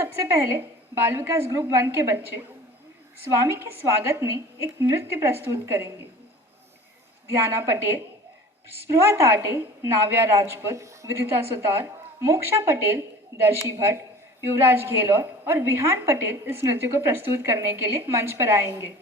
सबसे पहले बाल विकास ग्रुप 1 के बच्चे स्वामी के स्वागत में एक नृत्य प्रस्तुत करेंगे। ध्याना पटेल, स्पृहा ताटे, नाव्या राजपूत, विदिता सुतार, मोक्षा पटेल, दर्शी भट्ट, युवराज घेलोत और विहान पटेल इस नृत्य को प्रस्तुत करने के लिए मंच पर आएंगे।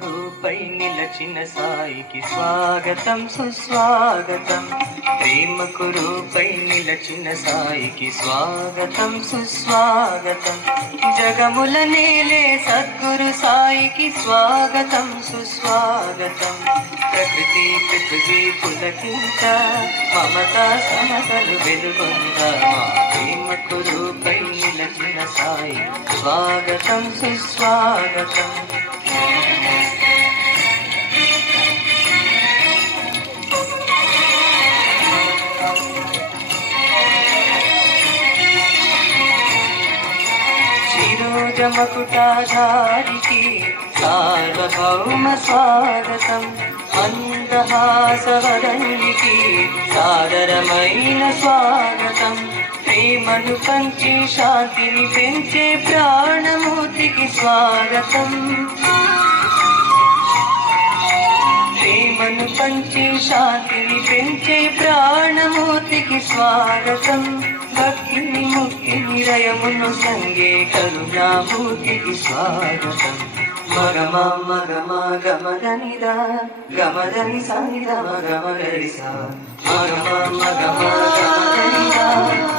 రూపై నిలచిన సాయికి స్వాగతం సుస్వాగతం, ప్రేమకు రూపై నిలచిన సాయికి స్వాగతం సుస్వాగతం, జగముల నేలే సద్గురు సాయికి స్వాగతం సుస్వాగతం, ప్రకృతి పృథివీ పులకింత మమతా సమతలు వెలుగొందా, ప్రేమకు రూపై నిలచిన సాయి స్వాగతం సుస్వాగతం. మకుటాధారికి సార్వభౌమ స్వాగతం, మందహాసవదనికి సాదరమైన స్వాగతం, ప్రేమను పంచి శాంతిని పెంచే ప్రాణమూర్తికి స్వాగతం, ప్రేమను పంచి శాంతిని పెంచే ప్రాణమూర్తికి స్వాగతం, భక్తిని ముక్తిని రయమును సంగే కరుణామూర్తికి స్వాగతం. మగమ మగమ గమదనిదా గమదని సనిద మగమగరిసా, మగమ మగమ గమదనిదా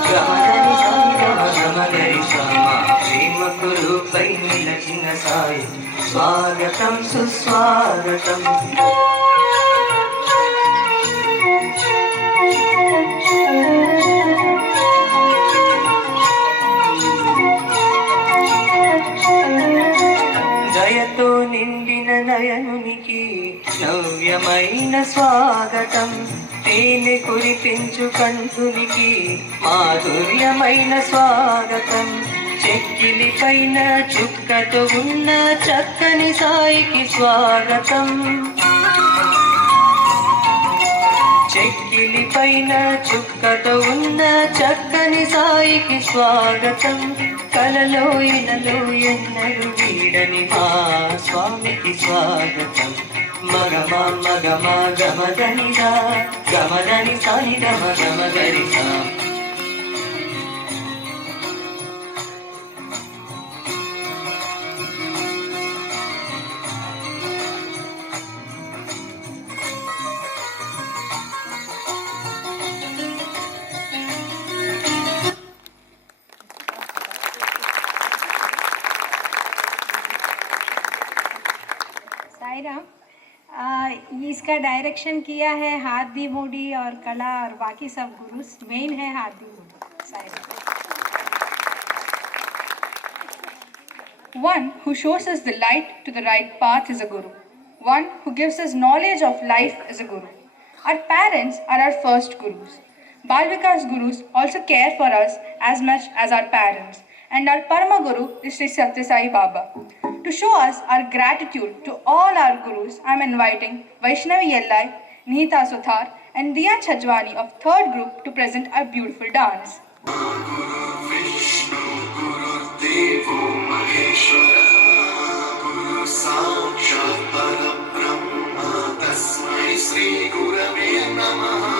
గమదని సనిద మగమగరిసా, ప్రేమకు రూపై నిలచిన సాయి స్వాగతం సుస్వాగతం. దయతో నిండిన నయనునికి నవ్యమైన స్వాగతం, తేనె కురిపించు కంఠునికి మాధుర్యమైన స్వాగతం, చెక్కిలి పైన చుక్కతో ఉన్న చక్కని సాయికి స్వాగతం, చెక్కిలి పైన చుక్కతో ఉన్న చక్కని సాయికి స్వాగతం, కలలో ఇలలో ఎన్నడు వీడని మా స్వామికి స్వాగతం. మగమ మగమ గమదనిదా గమదని సాయి గమ గమగరిసా. इसका डायरेक्शन किया है हादी मोडी और कला और बाकी सब गुरु, मेन है हादी मोडी. One who shows us the light to the right path is a guru. One who gives us knowledge of life is a guru. Our parents are our first gurus. Bal Vikas gurus also care for us as much as our parents. And our Parama Guru is Sri Satya Sai Baba. To show us our gratitude to all our gurus, I am inviting Vaishnavi Yellai, Nihita Suthar and Diya Chhajwani of 3rd group to present our beautiful dance. Guru Vishnu Guru Devo Maheshwara Guru Sakshat Parabrahma Tasmai Sri Gurave Namaha.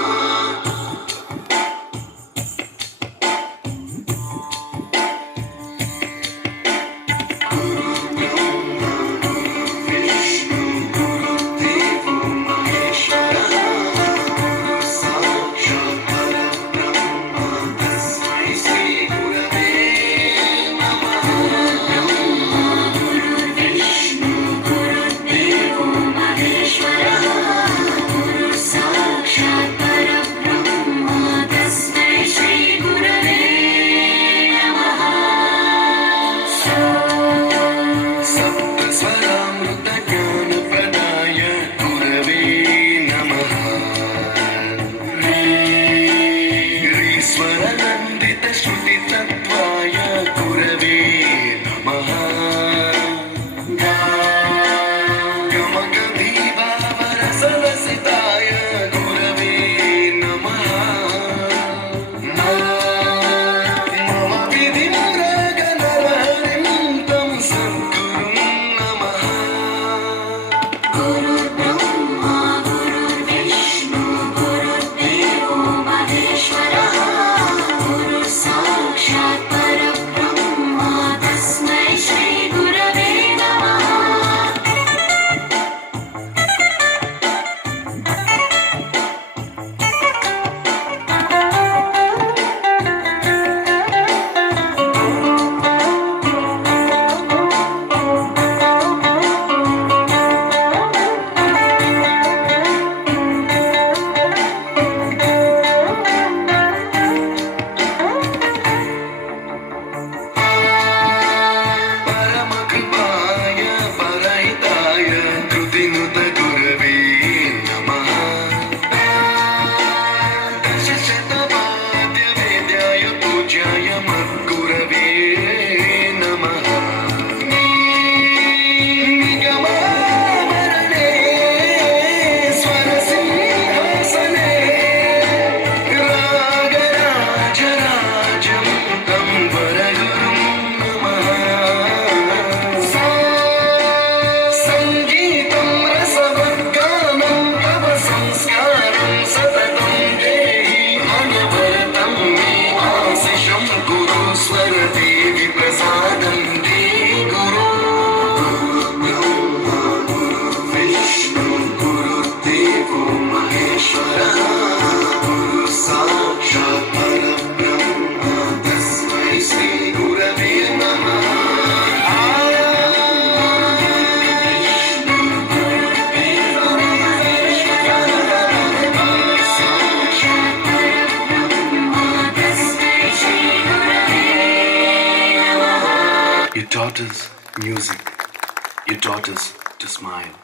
You taught us to smile.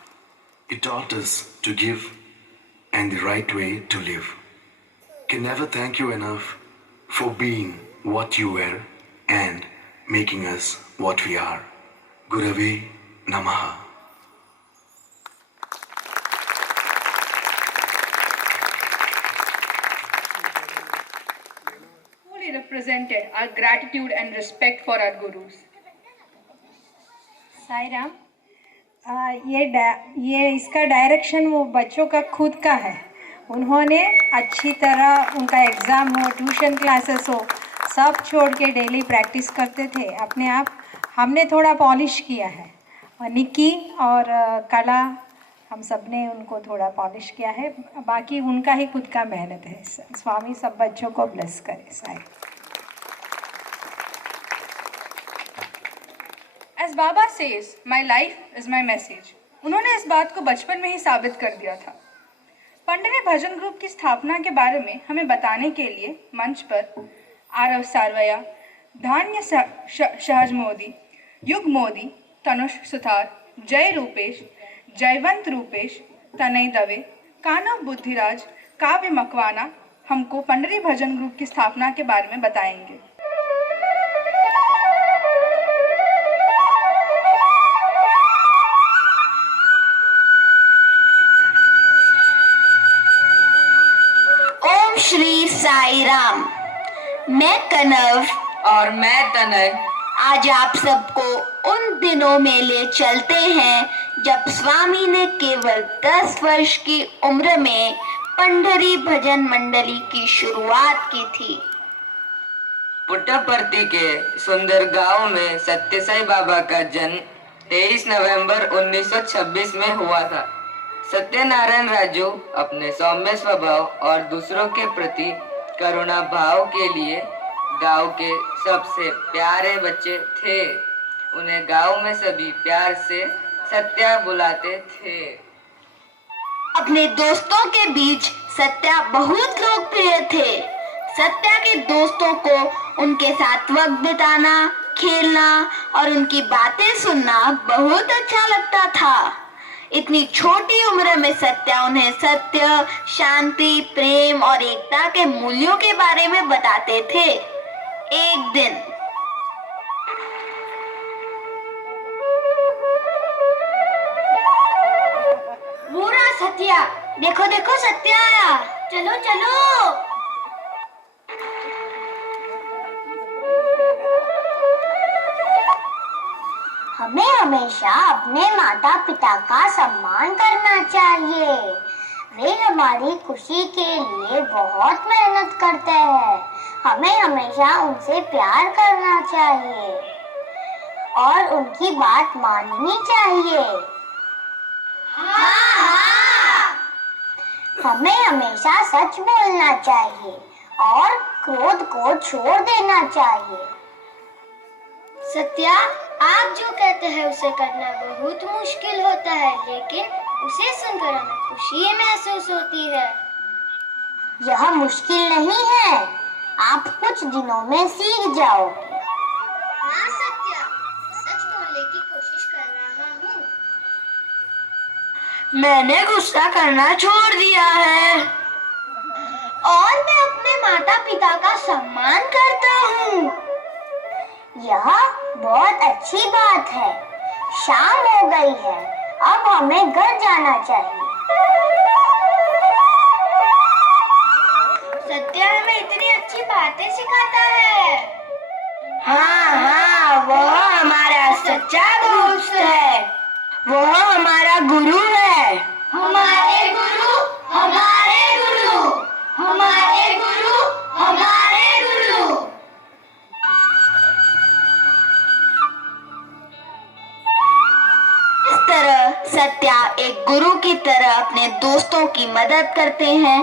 You taught us to give and the right way to live. Can never thank you enough for being what you were and making us what we are. Gurave Namaha. Fully represented our gratitude and respect for our gurus. Sai Ram, ये इसका direction वो बच्चों का खुद का है। उन्होंने अच्छी तरह उनका एग्ज़ाम हो, ट्यूशन क्लासेस हो, सब छोड़ के डेली प्रैक्टिस करते थे अपने आप। हमने थोड़ा पॉलिश किया है, और निक्की और कला हम सब ने उनको थोड़ा पॉलिश किया है। बाकी उनका ही खुद का मेहनत है। स्वामी सब बच्चों को ब्लेस करे। Sai. As Baba says, my life is my message. उन्होंने इस बात को बचपन में ही साबित कर दिया था। पंडरी भजन ग्रुप की स्थापना के बारे में हमें बताने के लिए मंच पर आरव सारवया, धान्य सहज मोदी, युग मोदी, तनुष सुथार, जय रूपेश, जयवंत रूपेश, तनय दवे, कानव बुद्धिराज, काव्य मकवाना हमको पंडरी भजन ग्रुप की स्थापना के बारे में बताएंगे। श्री साई राम। मैं कनव और मैं तनय आज आप सबको उन दिनों में ले चलते हैं जब स्वामी ने केवल 10 वर्ष की उम्र में पंडरी भजन मंडली की शुरुआत की थी। पुट्टपर्ती के सुंदर गांव में सत्य साई बाबा का जन्म 23 नवंबर 1926 में हुआ था। सत्यनारायण राजू अपने सौम्य स्वभाव और दूसरों के प्रति करुणा भाव के लिए गांव के सबसे प्यारे बच्चे थे। उन्हें गांव में सभी प्यार से सत्या बुलाते थे। अपने दोस्तों के बीच सत्या बहुत लोकप्रिय थे। सत्या के दोस्तों को उनके साथ वक्त बिताना, खेलना और उनकी बातें सुनना बहुत अच्छा लगता था। इतनी छोटी उम्र में सत्या उन्हें सत्य, शांति, प्रेम और एकता के मूल्यों के बारे में बताते थे। एक दिन बुरा सत्या, देखो देखो सत्या आया, चलो चलो। हमें हमेशा अपने माता पिता का सम्मान करना चाहिए। वे हमारी खुशी के लिए बहुत मेहनत करते हैं। हमें हमेशा उनसे प्यार करना चाहिए और उनकी बात माननी चाहिए। हमें हमेशा सच बोलना चाहिए और क्रोध को छोड़ देना चाहिए। सत्या, आप जो कहते हैं उसे करना बहुत मुश्किल होता है, लेकिन उसे सुनकर हमें खुशी महसूस होती है। यह मुश्किल नहीं है, आप कुछ दिनों में सीख जाओगे। हाँ सत्या, सच बोलने की कोशिश कर रहा हूँ। मैंने गुस्सा करना छोड़ दिया है और मैं अपने माता पिता का सम्मान करता हूँ। यह बहुत अच्छी बात है। शाम हो गई है, अब हमें घर जाना चाहिए। सत्या हमें इतनी अच्छी बातें सिखाता है। हाँ, वह हमारा सच्चा दोस्त है। वह हमारा गुरु है। हमारे गुरु, हमारे गुरु, हमारे गुरु, हमारे गुरु। इस तरह सत्या एक गुरु की तरह अपने दोस्तों की मदद करते हैं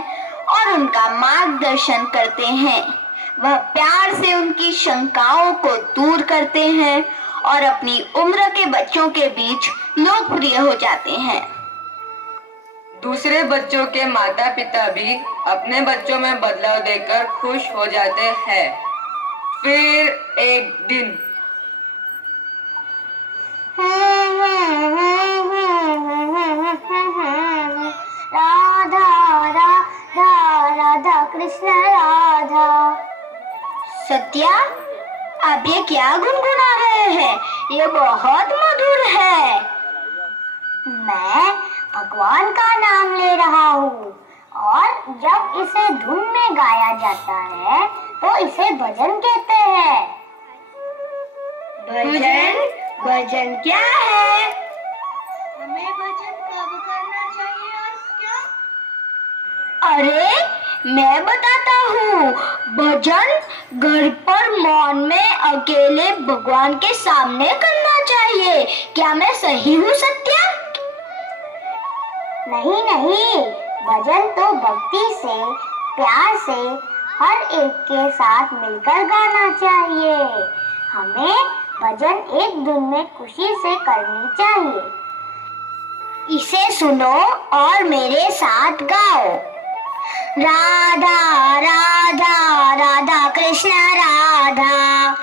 और उनका मार्गदर्शन करते हैं। वह प्यार से उनकी शंकाओं को दूर करते हैं और अपनी उम्र के बच्चों के बीच लोकप्रिय हो जाते हैं। दूसरे बच्चों के माता पिता भी अपने बच्चों में बदलाव देखकर खुश हो जाते हैं। फिर एक दिन कृष्ण राधा। सत्या, आप ये क्या गुनगुना रहे हैं? ये बहुत मधुर है। मैं भगवान का नाम ले रहा हूँ और जब इसे धुन में गाया जाता है तो इसे भजन कहते हैं। भजन? भजन क्या है? हमें भजन कब करना चाहिए और क्यों? अरे मैं बताता हूँ। भजन घर पर मौन में अकेले भगवान के सामने करना चाहिए। क्या मैं सही हूँ सत्या? नहीं नहीं, भजन तो भक्ति से, प्यार से हर एक के साथ मिलकर गाना चाहिए। हमें भजन एक धुन में खुशी से करनी चाहिए। इसे सुनो और मेरे साथ गाओ। राधा राधा राधा कृष्ण राधा,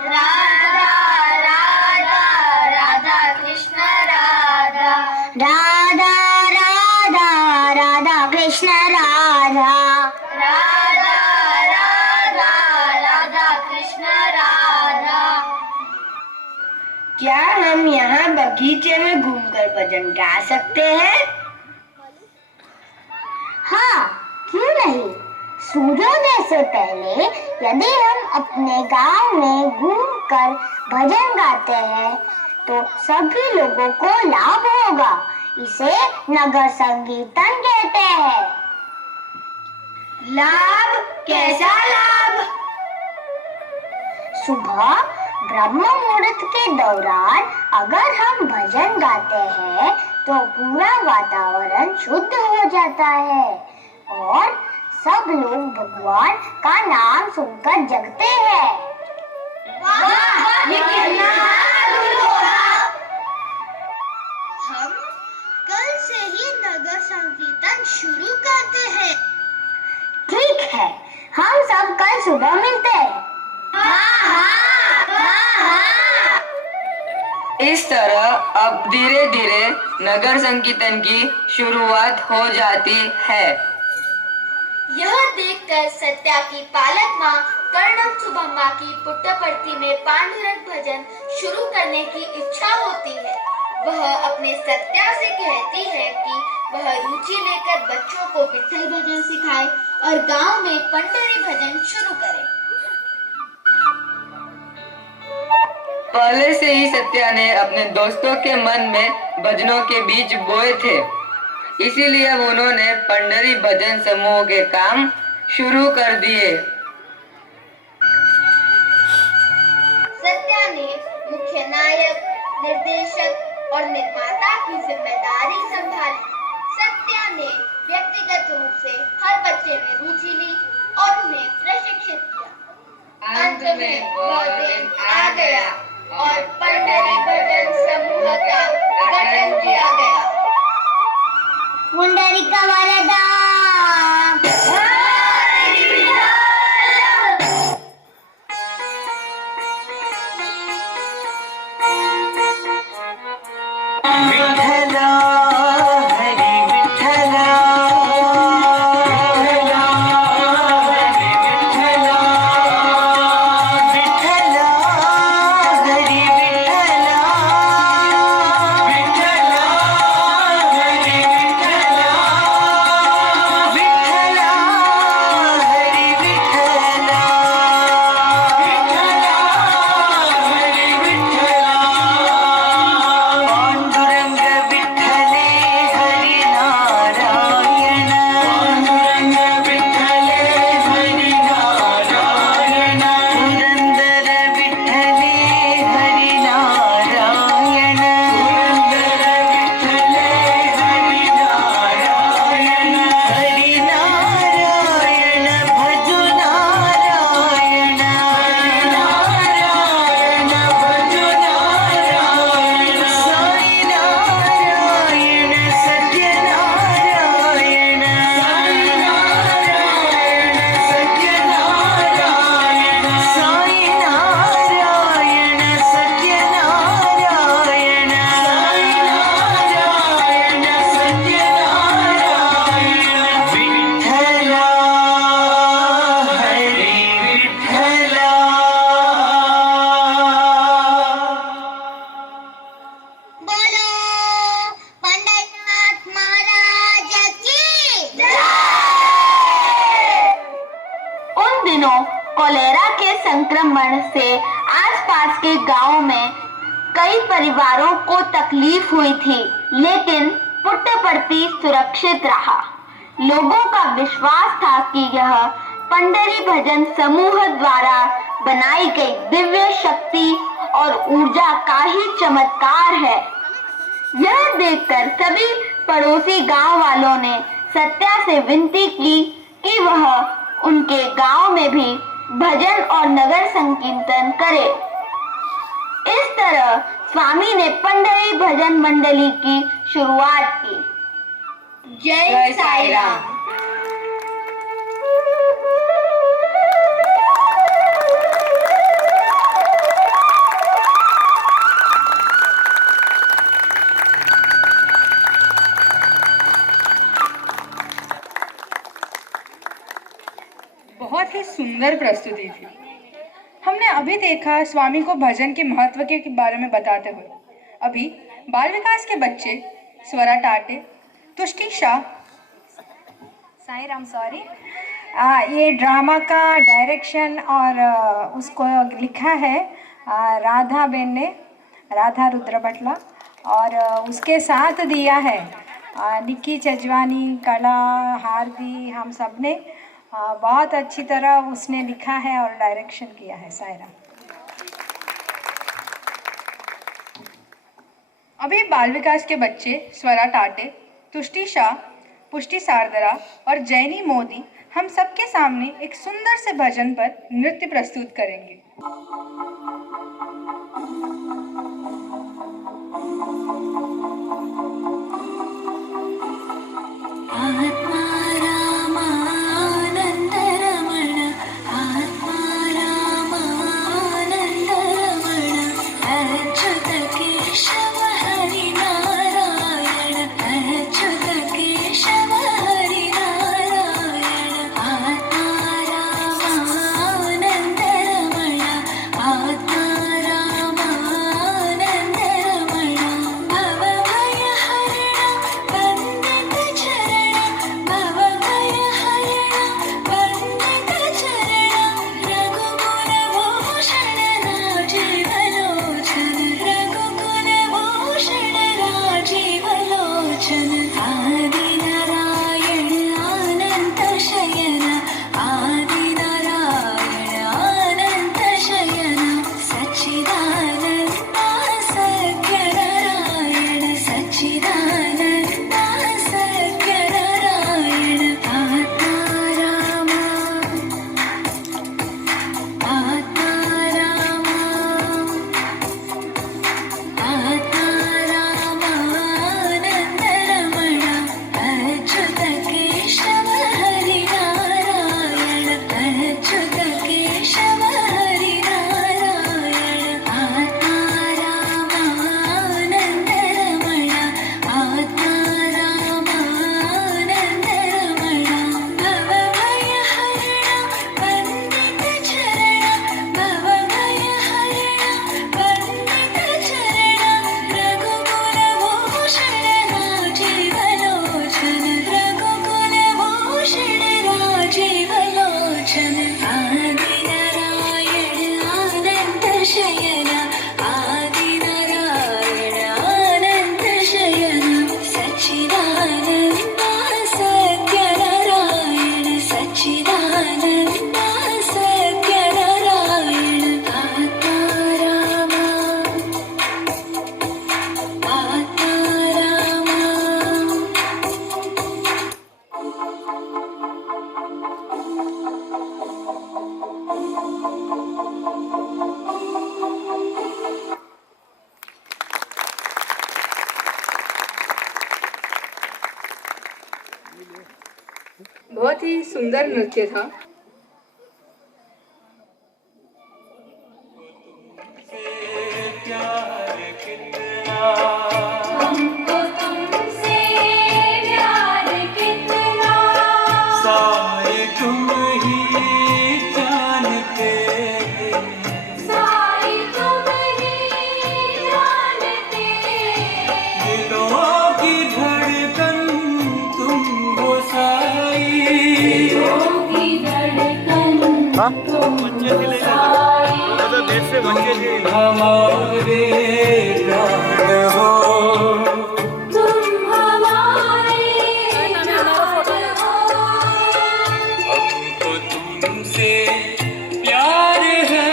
राधा राधा राधा कृष्ण राधा, राधा राधा राधा कृष्ण राधा, राधा राधा राधा कृष्ण राधा। क्या हम यहाँ बगीचे में घूमकर भजन गा सकते हैं? हाँ, क्यों नहीं। सूर्योदय से पहले यदि हम अपने गांव में घूमकर भजन गाते हैं तो सभी लोगों को लाभ होगा। इसे नगर संकीर्तन कहते हैं। लाभ? कैसा लाभ? सुबह ब्रह्म मुहूर्त के दौरान अगर हम भजन गाते हैं तो पूरा वातावरण शुद्ध हो जाता है और सब लोग भगवान का नाम सुनकर जगते हैं। वाह, ये कितना मधुर होगा। हम कल से ही नगर संकीर्तन शुरू करते हैं। ठीक है, हम सब कल सुबह मिलते हैं। इस तरह अब धीरे धीरे नगर संकीर्तन की शुरुआत हो जाती है। यह देखकर सत्या की पालक माँ कर्णम सुभम्मा की पुट्टपर्थी में पांडुरंग भजन शुरू करने की इच्छा होती है। वह अपने सत्या से कहती है कि वह रुचि लेकर बच्चों को विठल भजन सिखाए और गांव में पंडरी भजन शुरू करे। पहले से ही सत्या ने अपने दोस्तों के मन में भजनों के बीज बोए थे, इसीलिए अब उन्होंने पंडरी भजन समूह के काम शुरू कर दिए। सत्या ने मुख्य नायक, निर्देशक और निर्माता की जिम्मेदारी संभाली। सत्या ने व्यक्तिगत रूप से हर बच्चे में रुचि ली और उन्हें प्रशिक्षित किया। अंत में वह दिन आ गया और पंडरी भजन समूह का गठन किया गया। पुंडरीका वरदा। विठ्ठला दिनों कोलेरा के संक्रमण से आसपास के गांवों में कई परिवारों को तकलीफ हुई थी, लेकिन पुट्टपर्ती सुरक्षित रहा। लोगों का विश्वास था कि यह पंडरी भजन समूह द्वारा बनाई गई दिव्य शक्ति और ऊर्जा का ही चमत्कार है। यह देखकर सभी पड़ोसी गांव वालों ने सत्या से विनती की कि वह उनके गांव में भी भजन और नगर संकीर्तन करे। इस तरह स्वामी ने पंडरी भजन मंडली की शुरुआत की। जय साई राम। बहुत ही सुंदर प्रस्तुति थी। हमने अभी देखा स्वामी को भजन के महत्व के बारे में बताते हुए। अभी बाल विकास के बच्चे स्वरा टाटे, तुष्टि शाह, साई राम सॉरी, ये ड्रामा का डायरेक्शन और उसको लिखा है राधा बेन ने, राधा रुद्र भटला, और उसके साथ दिया है निक्की चजवानी, कला, हार्दी, हम सब ने बहुत अच्छी तरह उसने लिखा है और डायरेक्शन किया है। सायरा। अभी बाल विकास के बच्चे स्वरा टाटे, तुष्टि शाह, पुष्टि सारदरा और जैनी मोदी हम सबके सामने एक सुंदर से भजन पर नृत्य प्रस्तुत करेंगे। बहुत ही सुंदर नृत्य था। धड़कन तुम हो साई। हमारे प्राण हो, हमको तुमसे प्यार है,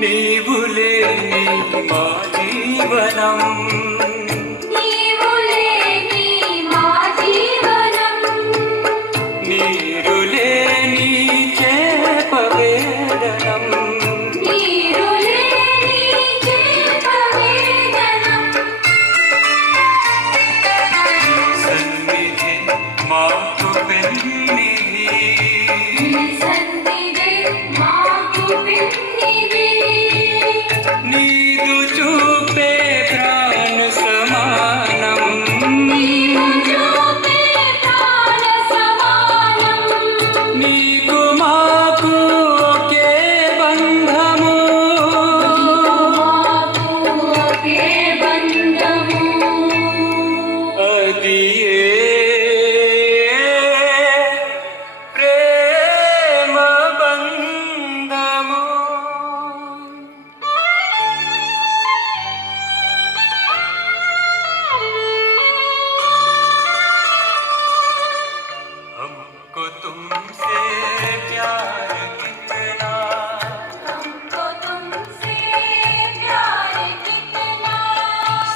నీవులే మా జీవనం, నీరులే నీ చేపవేదనం, సన్నిధి మాకు పెన్నిధి, నీదు చూపే ప్రాణ సమానం, నీకు మాకు ఒకే బంధము, అది ప్రేమ బంధము. हमको तुमसे प्यार कितना,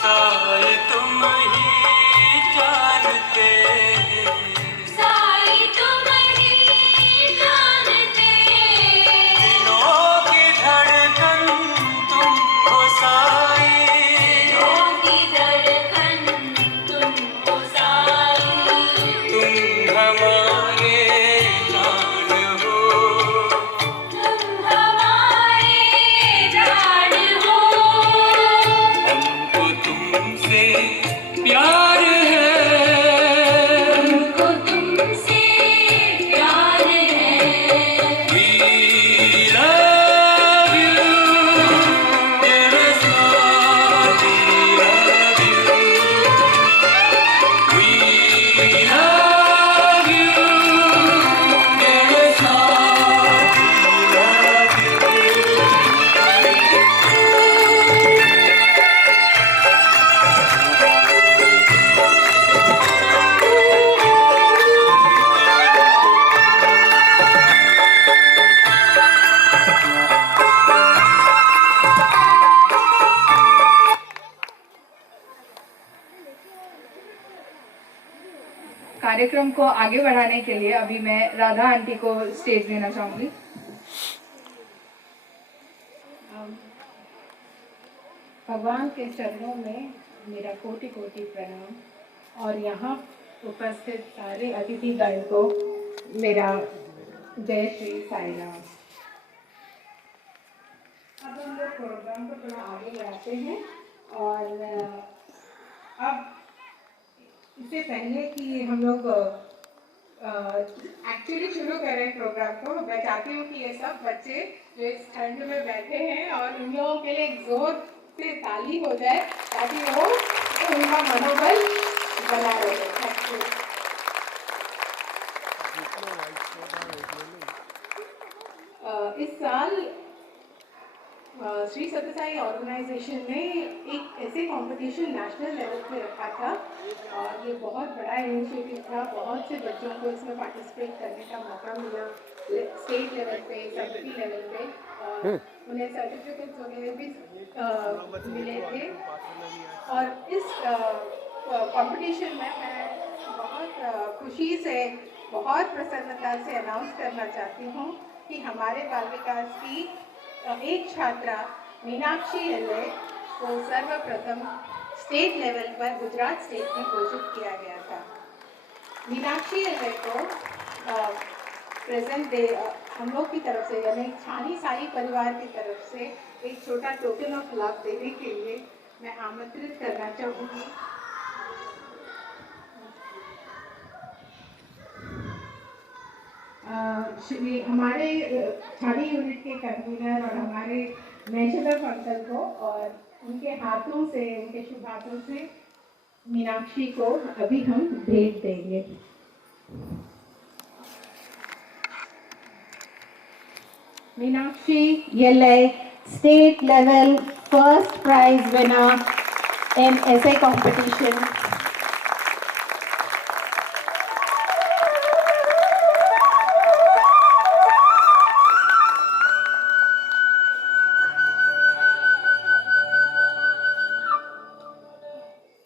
सारे तुम ही जानते, दिलों की धड़कन तुम हो साई, तुम हमारे प्राण हो, हमको तुमसे प्यार है, we love you, dear Swati, love you, we love you, dear Swati, love you. कार्यक्रम को आगे बढ़ाने के लिए अभी मैं राधा आंटी को स्टेज देना चाहूँगी। भगवान के चरणों में मेरा कोटि कोटि प्रणाम और यहाँ उपस्थित सारे अतिथिगण को मेरा जय श्री साई राम। अब हम लोग प्रोग्राम को थोड़ा आगे बढ़ाते हैं और अब इससे पहले कि हम लोग एक्चुअली शुरू करें प्रोग्राम को, मैं चाहती हूँ कि ये सब बच्चे जो इस ठंड में बैठे हैं और उन लोगों के लिए एक जोर से ताली हो जाए ताकि वो उनका मनोबल बना रहे। Thank you. इस साल श्री सत्य साई ऑर्गेनाइजेशन ने एक ऐसे कंपटीशन नेशनल लेवल पे रखा था और ये बहुत बड़ा इनिशिएटिव था, बहुत से बच्चों को इसमें पार्टिसिपेट करने का मौका मिला, स्टेट लेवल पे, सब लेवल पे, और उन्हें सर्टिफिकेट्स वगैरह भी मिले थे। और इस कंपटीशन में मैं बहुत खुशी से, बहुत प्रसन्नता से अनाउंस करना चाहती हूँ कि हमारे बाल विकास की एक छात्रा मीनाक्षी एले को सर्वप्रथम स्टेट लेवल पर गुजरात स्टेट में घोषित किया गया था। मीनाक्षी एले को प्रेजेंट डे हम लोग की तरफ से, यानी छानी साई परिवार की तरफ से एक छोटा टोकन ऑफ लव देने के लिए मैं आमंत्रित करना चाहूँगी। हमारे छानी यूनिट के कन्वीनर और हमारे नेशनल अंकल को, और उनके हाथों से, उनके शुभ हाथों से मीनाक्षी को अभी हम भेंट देंगे। Meenakshi Yele, state level first prize winner in essay competition.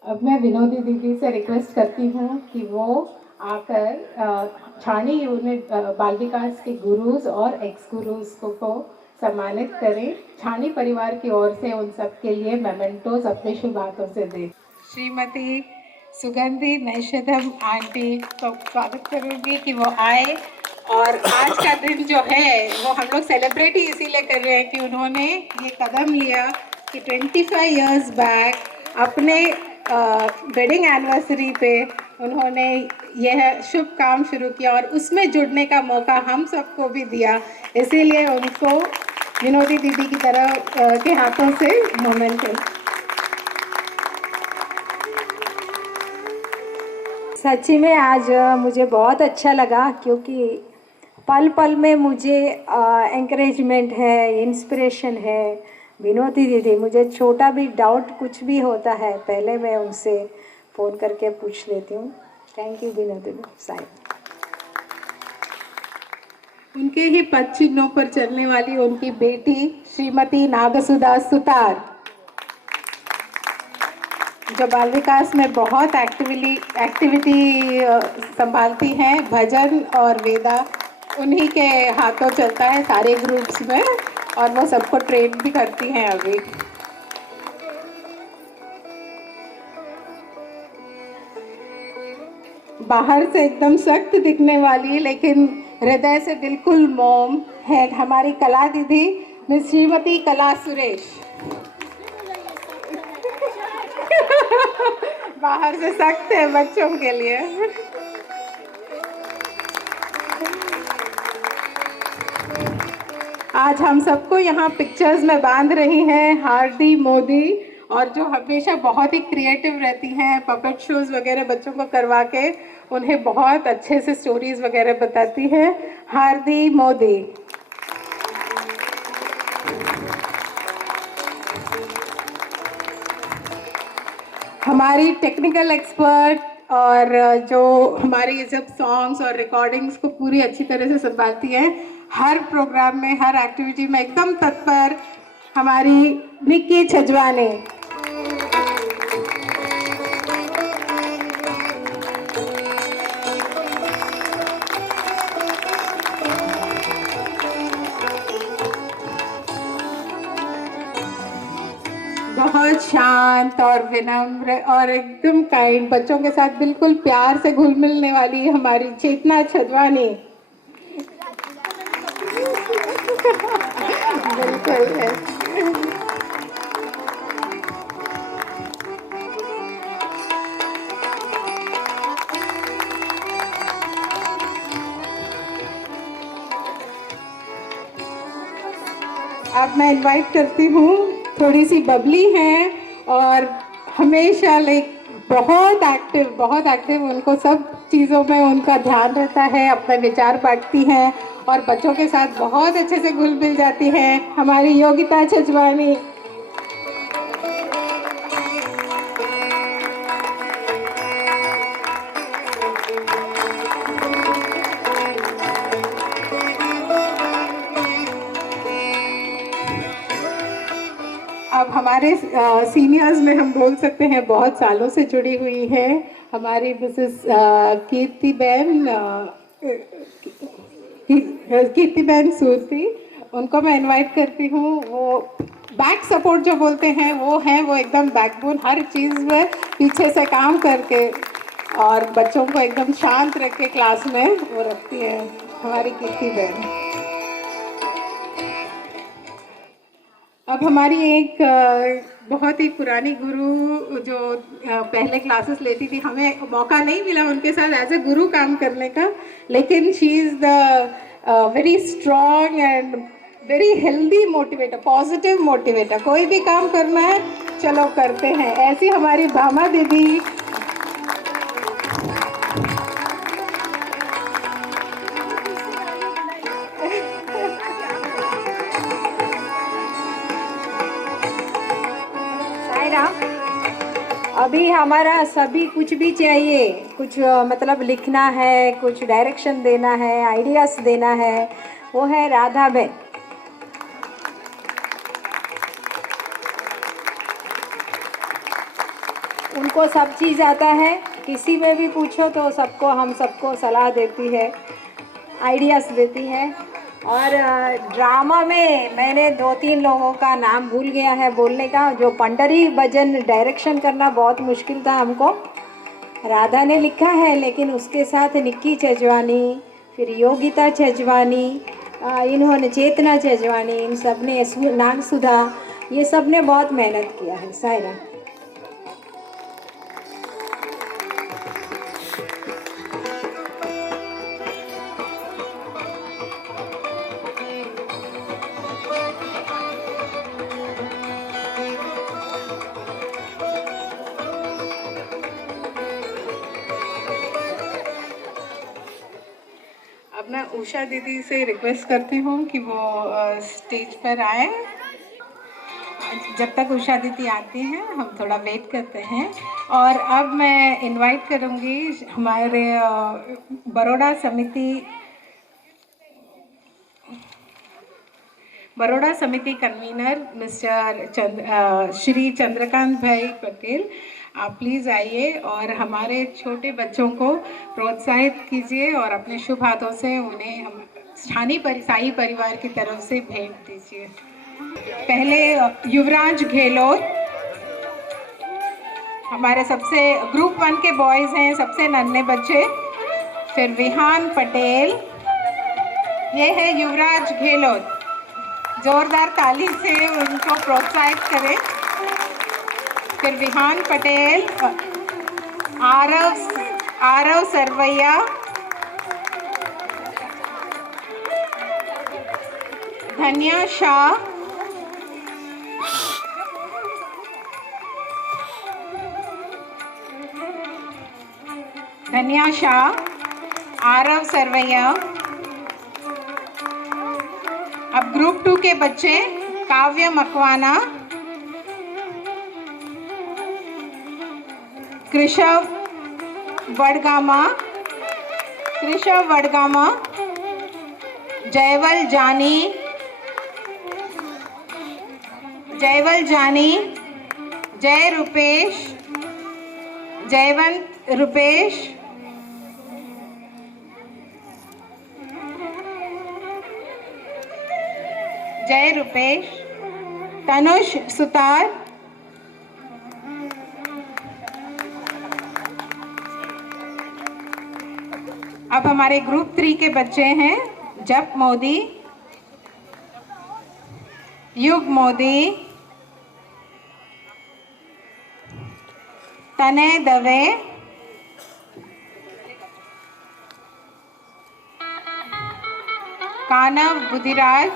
अब मैं विनोदी दीदी से रिक्वेस्ट करती हूँ कि वो आकर छानी यूनिट बाल विकास के गुरुज और एक्स गुरुज को सम्मानित करें। छानी परिवार की ओर से उन सब के लिए मेमेंटोज अपने शुभ हाथों से दें। श्रीमती सुगंधी नैशदम आंटी को स्वागत करूँगी कि वो आए, और आज का दिन जो है वो हम लोग सेलिब्रेट ही इसीलिए कर रहे हैं कि उन्होंने ये कदम लिया कि 25 इयर्स बैक अपने वेडिंग एनिवर्सरी पे उन्होंने यह शुभ काम शुरू किया और उसमें जुड़ने का मौका हम सबको भी दिया। इसीलिए उनको विनोदी दीदी की तरह के हाथों से मोमेंट। सच्ची में आज मुझे बहुत अच्छा लगा, क्योंकि पल पल में मुझे एंकरेजमेंट है, इंस्पिरेशन है। विनोदी दीदी, मुझे छोटा भी डाउट कुछ भी होता है पहले मैं उनसे फ़ोन करके पूछ लेती हूँ। थैंक यू विनोदी साहब। उनके ही पद चिन्हों पर चलने वाली उनकी बेटी श्रीमती नागसुधा सुतार, जो बाल विकास में बहुत एक्टिविटी संभालती हैं, भजन और वेदा उन्हीं के हाथों चलता है सारे ग्रुप्स में, और वो सबको ट्रेन भी करती हैं अभी। बाहर से एकदम सख्त दिखने वाली लेकिन हृदय से बिल्कुल मोम है हमारी कला दीदी मिस श्रीमती कला सुरेश। बाहर से सख्त है बच्चों के लिए। आज हम सबको यहाँ पिक्चर्स में बांध रही हैं हार्दी मोदी, और जो हमेशा बहुत ही क्रिएटिव रहती हैं, पपेट शोज वगैरह बच्चों को करवा के उन्हें बहुत अच्छे से स्टोरीज वगैरह बताती हैं, हार्दी मोदी। हमारी टेक्निकल एक्सपर्ट और जो हमारी ये सब सॉन्ग्स और रिकॉर्डिंग्स को पूरी अच्छी तरह से संभालती हैं, हर प्रोग्राम में, हर एक्टिविटी में एकदम तत्पर, हमारी निक्की छजवानी। बहुत शांत और विनम्र और एकदम काइंड, बच्चों के साथ बिल्कुल प्यार से घुल मिलने वाली हमारी चेतना छजवानी। बिल्कुल है। अब मैं इनवाइट करती हूँ, थोड़ी सी बबली हैं और हमेशा बहुत एक्टिव, उनको सब चीज़ों में उनका ध्यान रहता है, अपने विचार बांटती हैं और बच्चों के साथ बहुत अच्छे से घुल मिल जाती हैं, हमारी योगिता छजवानी। हमारे सीनियर्स में हम बोल सकते हैं बहुत सालों से जुड़ी हुई है हमारी मिसेस कीर्तिबेन सूरती। उनको मैं इनवाइट करती हूँ। वो बैक सपोर्ट जो बोलते हैं वो एकदम बैकबोन, हर चीज़ में पीछे से काम करके और बच्चों को एकदम शांत रख के क्लास में वो रखती है हमारी कीर्तिबेन। अब हमारी एक बहुत ही पुरानी गुरु जो पहले क्लासेस लेती थी, हमें मौका नहीं मिला उनके साथ एज ए गुरु काम करने का, लेकिन she is the very strong and very healthy motivator, positive motivator. कोई भी काम करना है चलो करते हैं, ऐसी हमारी भामा दीदी। अभी हमारा सभी कुछ भी चाहिए, कुछ मतलब लिखना है, कुछ डायरेक्शन देना है, आइडियाज़ देना है, वो है राधा बहन। उनको सब चीज़ आता है, किसी में भी पूछो तो हम सबको सलाह देती है, आइडियाज़ देती है। और ड्रामा में मैंने 2-3 लोगों का नाम भूल गया है बोलने का। जो पंडरी भजन डायरेक्शन करना बहुत मुश्किल था हमको, राधा ने लिखा है, लेकिन उसके साथ निक्की छजवानी, फिर योगिता छजवानी, इन्होंने चेतना छजवानी, इन सब ने, नाग सुधा, ये सब ने बहुत मेहनत किया है। सायरा अब मैं उषा दीदी से रिक्वेस्ट करती हूँ कि वो स्टेज पर आए। जब तक उषा दीदी आती हैं हम थोड़ा वेट करते हैं। और अब मैं इनवाइट करूँगी हमारे बड़ौदा समिति कन्वीनर मिस्टर श्री चंद्रकांत भाई पटेल। आप प्लीज़ आइए और हमारे छोटे बच्चों को प्रोत्साहित कीजिए और अपने शुभ हाथों से उन्हें हम स्थानीय साई परिवार की तरफ से भेंट दीजिए। पहले युवराज गहलोत, हमारे सबसे ग्रुप 1 के बॉयज़ हैं, सबसे नन्हे बच्चे। फिर विहान पटेल, ये है युवराज गहलोत। जोरदार ताली से उनको प्रोत्साहित करें। फिर विहान पटेल, आरव सरवैया, धन्या शाह, आरव सरवैया। अब ग्रुप 2 के बच्चे काव्य मकवाना, कृषव वडगामा, जयवल जानी, जयवंत रुपेश, तनुष सुतार, अब हमारे ग्रुप 3 के बच्चे हैं जप मोदी, युग मोदी, तनय दवे, कानव बुधिराज,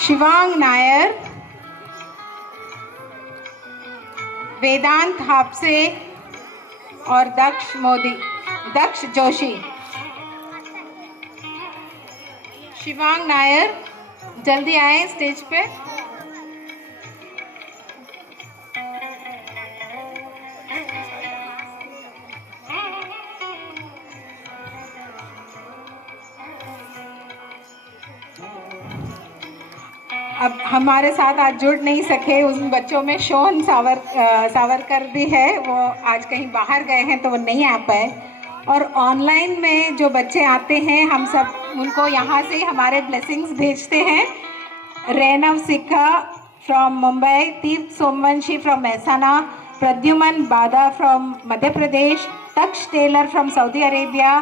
शिवांग नायर, वेदांत हापसे और दक्ष जोशी। शिवांग नायर जल्दी आए स्टेज पे। अब हमारे साथ आज जुड़ नहीं सके उन बच्चों में शोन सावरकर भी है, वो आज कहीं बाहर गए हैं तो वो नहीं आ पाए। और ऑनलाइन में जो बच्चे आते हैं हम सब उनको यहाँ से हमारे ब्लेसिंग्स भेजते हैं। रैनव सिक्का फ्रॉम मुंबई, तीर्थ Somvanshi from Mehsana, Pradyuman Bada from Madhya Pradesh, Taksh Tailor from Saudi Arabia,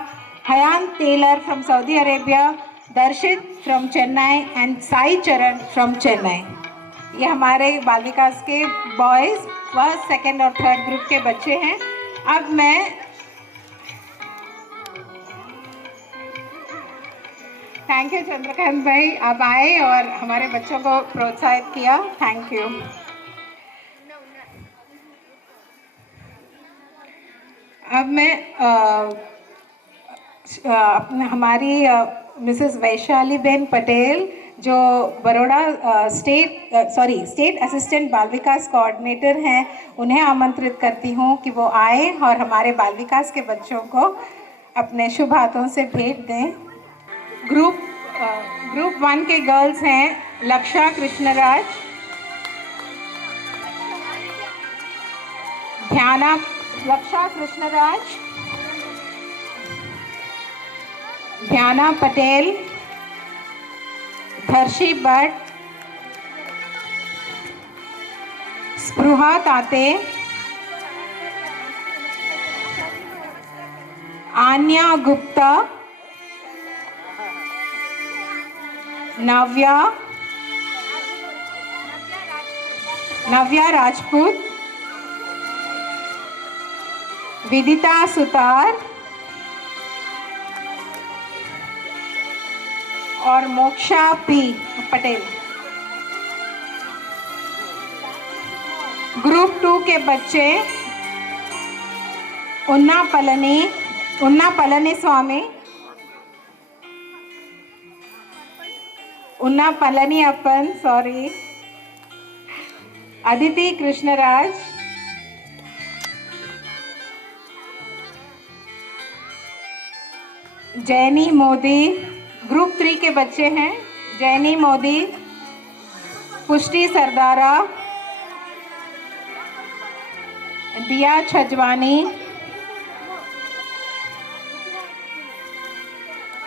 Hayan Tailor from Saudi Arabia, Darshit from Chennai and Sai Charan from Chennai. ये हमारे बाल विकास के बॉयज़ फर्स्ट, सेकेंड और थर्ड ग्रुप के बच्चे हैं। अब मैं थैंक यू चंद्रकांत भाई, आप आए और हमारे बच्चों को प्रोत्साहित किया, थैंक यू। अब मैं हमारी मिसेस वैशाली बेन पटेल जो बड़ौदा स्टेट असिस्टेंट बाल विकास कोऑर्डिनेटर हैं, उन्हें आमंत्रित करती हूँ कि वो आए और हमारे बाल विकास के बच्चों को अपने शुभ हाथों से भेंट दें। ग्रुप 1 के गर्ल्स हैं लक्षा कृष्णराज, ध्याना पटेल, धर्षी भट्ट, स्पृहा ताते, आन्या गुप्ता, नव्या राजपूत, विदिता सुतार और मोक्षा पी पटेल। ग्रुप 2 के बच्चे उन्ना पलनी स्वामी, उन्ना पलनी अपन, सॉरी, अदिति कृष्णराज, जैनी मोदी। ग्रुप 3 के बच्चे हैं जैनी मोदी, पुष्टि सरदारा, दिया छजवानी,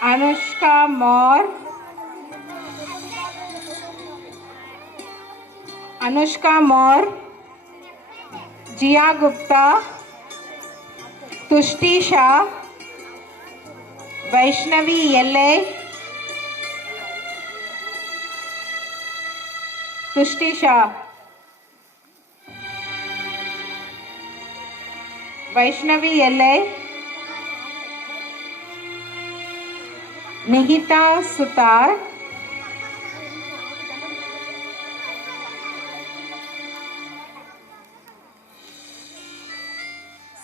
अनुष्का मौर, जिया गुप्ता, तुष्टि शाह, वैष्णवी येल्ले, तुष्टि शाह, वैष्णवी येल्ले, निहिता सुतार,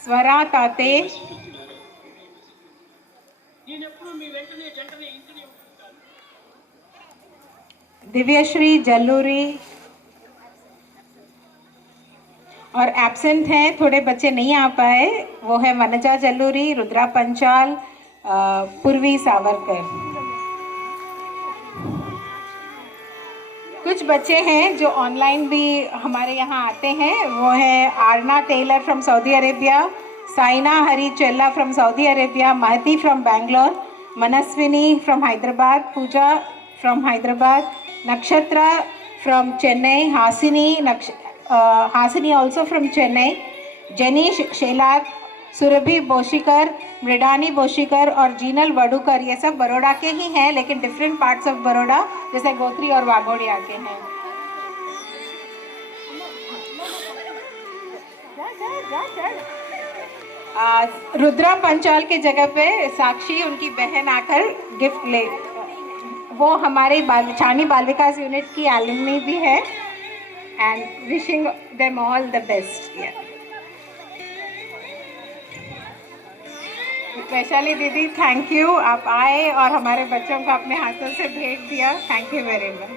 स्वरा ताते, दिव्यश्री जल्लूरी और एब्सेंट हैं, थोड़े बच्चे नहीं आ पाए, वो है वनजा जल्लूरी, रुद्रा पंचाल, पूर्वी सावरकर। कुछ बच्चे हैं जो ऑनलाइन भी हमारे यहाँ आते हैं, वो है Aarna Taylor from Saudi Arabia, Saina Hari Chella from Saudi Arabia, Mahati from Bangalore, Manasvini from Hyderabad, Pooja from Hyderabad, Nakshatra from Chennai, Hasini also from Chennai, Janish Shelar, Surabhi Boshikar, Mrudani Boshikar और जीनल वडुकर, ये सब बड़ौदा के ही हैं लेकिन डिफरेंट पार्ट्स ऑफ बड़ौदा, जैसे गोत्री और वाघोड़िया के हैं। रुद्रा पंचाल के जगह पे साक्षी उनकी बहन आकर गिफ्ट ले, वो हमारे छानी बाल विकास यूनिट की एलुमनी भी है, and wishing them all the best. Vaishali दीदी, थैंक यू, आप आए और हमारे बच्चों को अपने हाथों से भेंट दिया, थैंक यू वेरी मच।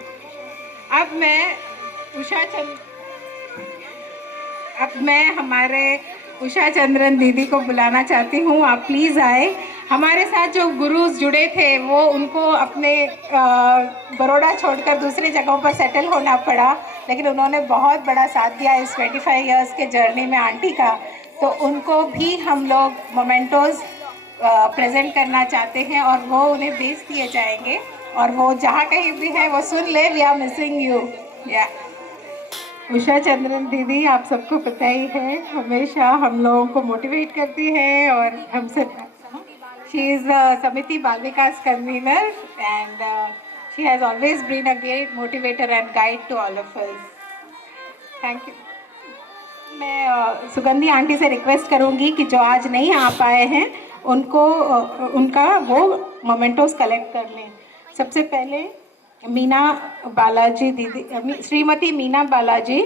अब मैं हमारे उषा चंद्रन दीदी को बुलाना चाहती हूँ, आप प्लीज़ आए। हमारे साथ जो गुरुज जुड़े थे वो उनको अपने बड़ौदा छोड़कर दूसरी जगहों पर सेटल होना पड़ा, लेकिन उन्होंने बहुत बड़ा साथ दिया इस 25 इयर्स के जर्नी में आंटी का। तो उनको भी हम लोग मोमेंटोज प्रेजेंट करना चाहते हैं और वो उन्हें भेज दिए जाएंगे, और वो जहाँ कहीं भी है वो सुन ले, वी आर मिसिंग यू। या उषा चंद्रन दीदी, आप सबको पता ही है, हमेशा हम लोगों को मोटिवेट करती है और हम सब, she is Samiti Bal Vikas convener and she has always been a great motivator and guide to all of us. Thank you. मैं सुगंधी आंटी से रिक्वेस्ट करूंगी कि जो आज नहीं आ पाए हैं उनको उनका वो मोमेंटोस कलेक्ट कर लें। सबसे पहले मीना बालाजी दीदी, श्रीमती मीना बालाजी,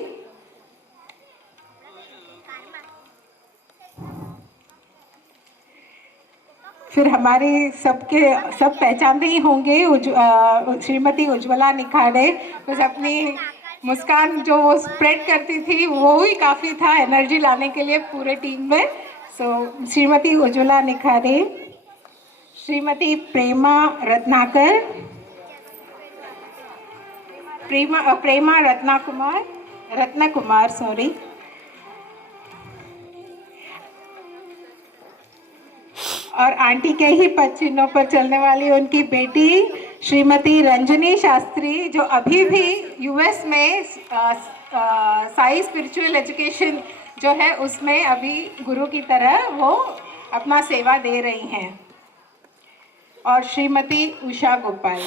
फिर हमारे सब पहचानते ही होंगे श्रीमती उज्ज्वला निखाड़े। बस अपनी मुस्कान जो वो स्प्रेड करती थी वो ही काफ़ी था एनर्जी लाने के लिए पूरे टीम में। सो श्रीमती उज्ज्वला निखाड़े, श्रीमती प्रेमा रत्नाकर, प्रेमा रत्ना कुमार सॉरी, और आंटी के ही पद चिन्हों पर चलने वाली उनकी बेटी श्रीमती रंजनी शास्त्री, जो अभी भी यूएस में साई स्पिरिचुअल एजुकेशन जो है उसमें अभी गुरु की तरह वो अपना सेवा दे रही हैं, और श्रीमती उषा गोपाल।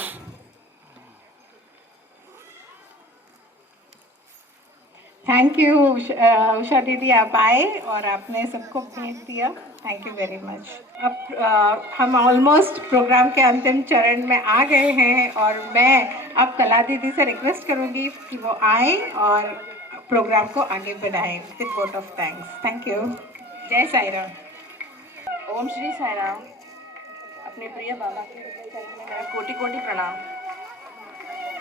थैंक यू उषा दीदी, आप आए और आपने सबको भेज दिया, थैंक यू वेरी मच। अब हम ऑलमोस्ट प्रोग्राम के अंतिम चरण में आ गए हैं और मैं अब कला दीदी से रिक्वेस्ट करूंगी कि वो आए और प्रोग्राम को आगे बढ़ाएं with vote of thanks. Thank you. जय साई राम। ओम श्री साई राम। अपने प्रिय बाबा के चरण में मेरा कोटि कोटि प्रणाम।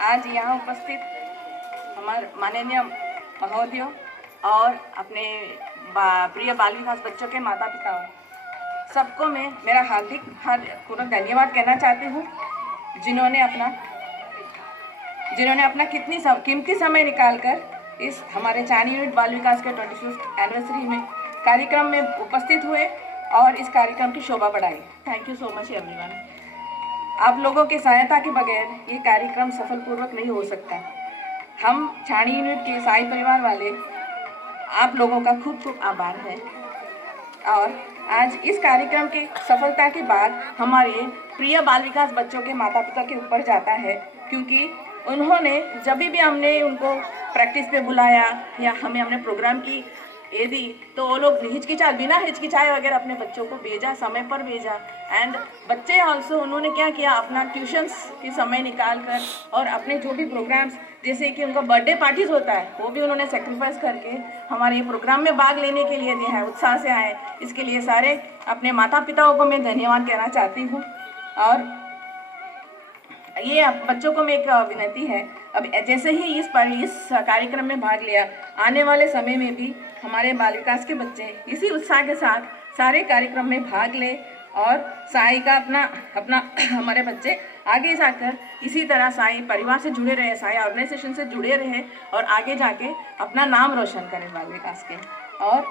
आज यहाँ उपस्थित हमारे माननीय महोदयों और अपने प्रिय बाल विकास बच्चों के माता पिताओं, सबको मैं मेरा हार्दिक पूर्वक धन्यवाद कहना चाहती हूँ, जिन्होंने अपना कीमती समय निकालकर इस हमारे चानी यूनिट बाल विकास के 25th एनिवर्सरी में कार्यक्रम में उपस्थित हुए और इस कार्यक्रम की शोभा बढ़ाई। Thank you so much everyone. आप लोगों की सहायता के बगैर ये कार्यक्रम सफलपूर्वक नहीं हो सकता। हम छाणी यूनिट के साई परिवार वाले आप लोगों का खूब खूब आभार है। और आज इस कार्यक्रम की सफलता के बाद हमारे प्रिय बाल विकास बच्चों के माता पिता के ऊपर जाता है, क्योंकि उन्होंने जब भी हमने उनको प्रैक्टिस पे बुलाया या हमने प्रोग्राम की ये दी तो वो लोग बिना हिचकिचाए वगैरह अपने बच्चों को भेजा, समय पर भेजा। एंड बच्चे ऑल्सो उन्होंने क्या किया, अपना ट्यूशन्स की समय निकाल कर और अपने जो भी प्रोग्राम्स, जैसे कि उनका बर्थडे पार्टीज होता है, वो भी उन्होंने सेक्रीफाइस करके हमारे ये प्रोग्राम में भाग लेने के लिए दिया है, उत्साह से आए। इसके लिए सारे अपने माता पिताओं को मैं धन्यवाद कहना चाहती हूँ। और ये बच्चों को मैं एक विनती है, अब जैसे ही इस कार्यक्रम में भाग लिया, आने वाले समय में भी हमारे बाल विकास के बच्चे इसी उत्साह के साथ सारे कार्यक्रम में भाग ले और साई का अपना हमारे बच्चे आगे जाकर इसी तरह साई परिवार से जुड़े रहे, साई ऑर्गेनाइजेशन से जुड़े रहे और आगे जाके अपना नाम रोशन करें बाल विकास के। और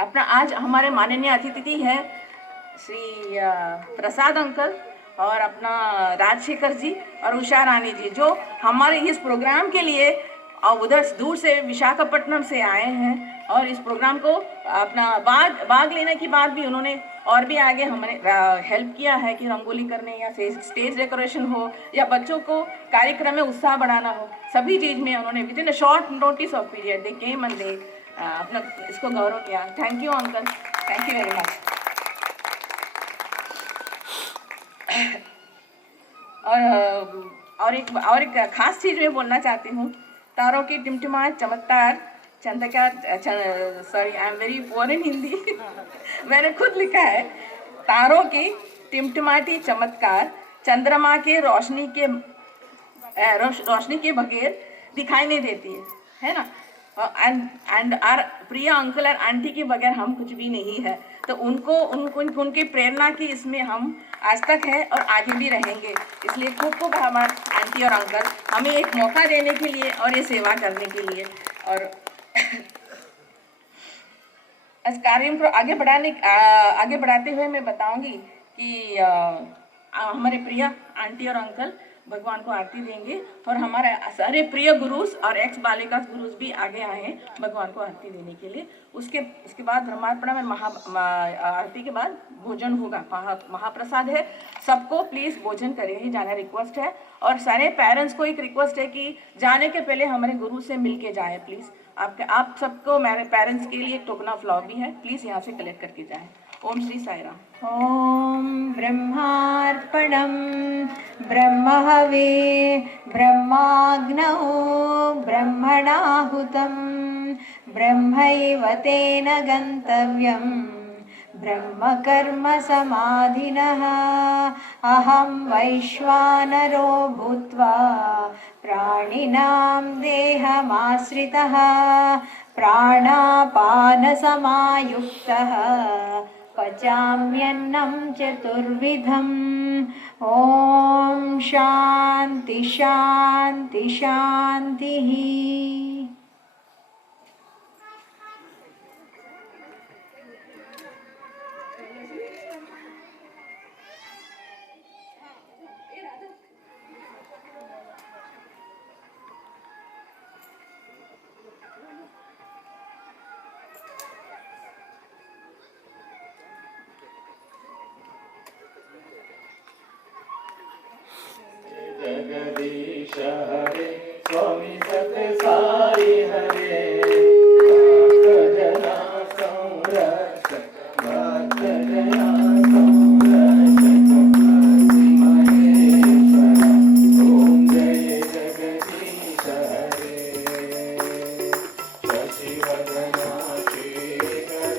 अपना आज हमारे माननीय अतिथि है श्री प्रसाद अंकल और अपना राजशेखर जी और उषा रानी जी, जो हमारे इस प्रोग्राम के लिए उधर दूर से विशाखापट्टनम से आए हैं और इस प्रोग्राम को अपना भाग लेने के बाद भी उन्होंने और भी आगे हमें हेल्प किया है कि रंगोली करने या स्टेज डेकोरेशन हो या बच्चों को कार्यक्रम में उत्साह बढ़ाना हो, सभी चीज़ में उन्होंने with in a short notice of period they came and they अपना इसको गौरव किया। Thank you uncle, thank you very much. और एक खास चीज़ मैं बोलना चाहती हूँ, तारों की टिमटिमाहट चमत्कार sorry I am very poor in Hindi मैंने खुद लिखा है, तारों की टिमटिमाटी चमत्कार चंद्रमा के रोशनी के बगैर दिखाई नहीं देती है ना। एंड आर प्रिया अंकल और आंटी के बगैर हम कुछ भी नहीं है। तो उनकी प्रेरणा की इसमें हम आज तक है और आगे भी रहेंगे। इसलिए खूब खूब हमारे आंटी और अंकल हमें एक मौका देने के लिए और ये सेवा करने के लिए। और इस कार्य को आगे बढ़ाते हुए मैं बताऊंगी कि हमारे प्रिया आंटी और अंकल भगवान को आरती देंगे और हमारे सारे प्रिय गुरुस और एक्स बालिका गुरुस भी आगे आए हैं भगवान को आरती देने के लिए। उसके बाद ब्रह्मार्पण में आरती के बाद भोजन होगा, महाप्रसाद है। सबको प्लीज़ भोजन करे ही जाना रिक्वेस्ट है। और सारे पेरेंट्स को एक रिक्वेस्ट है कि जाने के पहले हमारे गुरु से मिल के जाएँ प्लीज़। आप सबको मेरे पेरेंट्स के लिए टोकन ऑफ लव भी है, प्लीज़ यहाँ से कलेक्ट करके जाएँ। ओम श्री साई राम। ॐ ब्रह्मार्पणं ब्रह्महवे ब्रह्माग्नौ ब्रह्मणाहुतं ब्रह्मैव तेन गन्तव्यं ब्रह्मकर्मसमाधिनः अहं वैश्वानरो भूत्वा प्राणिनां देहमाश्रितः प्राणापानसमायुक्तः पचाम्यन्नं चतुर्विधम्। ॐ शान्ति शान्ति शान्तिः। जगदीश हरे स्वामी सत्य साई हरे जना संरक्षक भक्त जना संरक्षक महेश्वर। ओम जय जगदीश हरे शशिवदना शेखर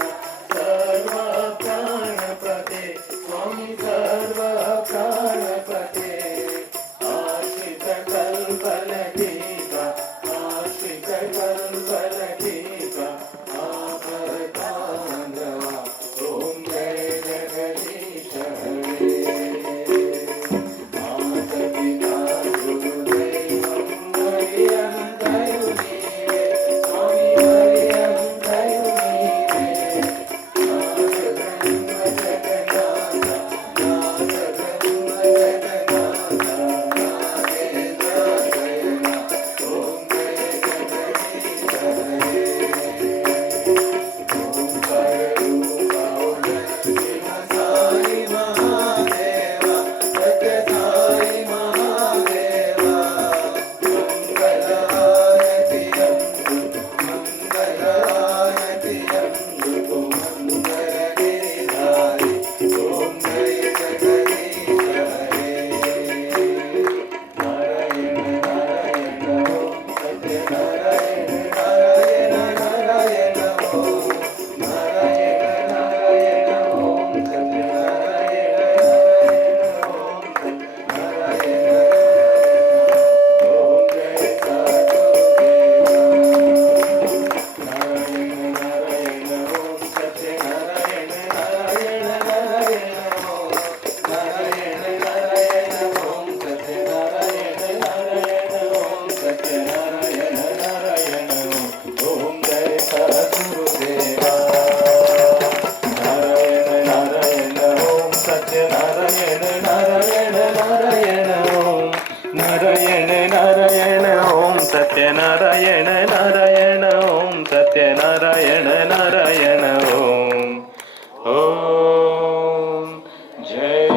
सर्व प्राणपते स्वामी सर्व प्राणपते सत्यनारायण नारायण ओम सत्यनारायण नारायण ओम। ओम जय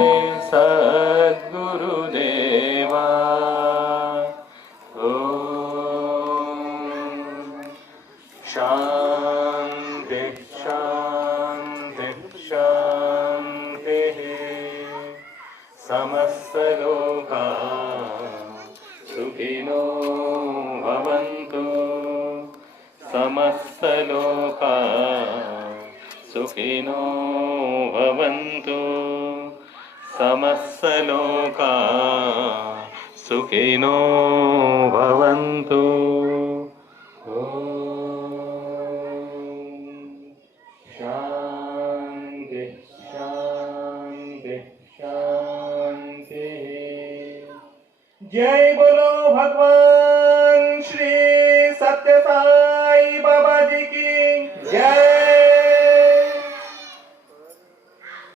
सद्गुरुदेवा। ओम शांति शांति शांति। समस्तलोका सुखिनो भवन्तु। समस्तलोका सुखिनो भवन्तु। समस्तलोका सुखिनो भवन्तु। ओम। सत्य साई बाबा जी की जय।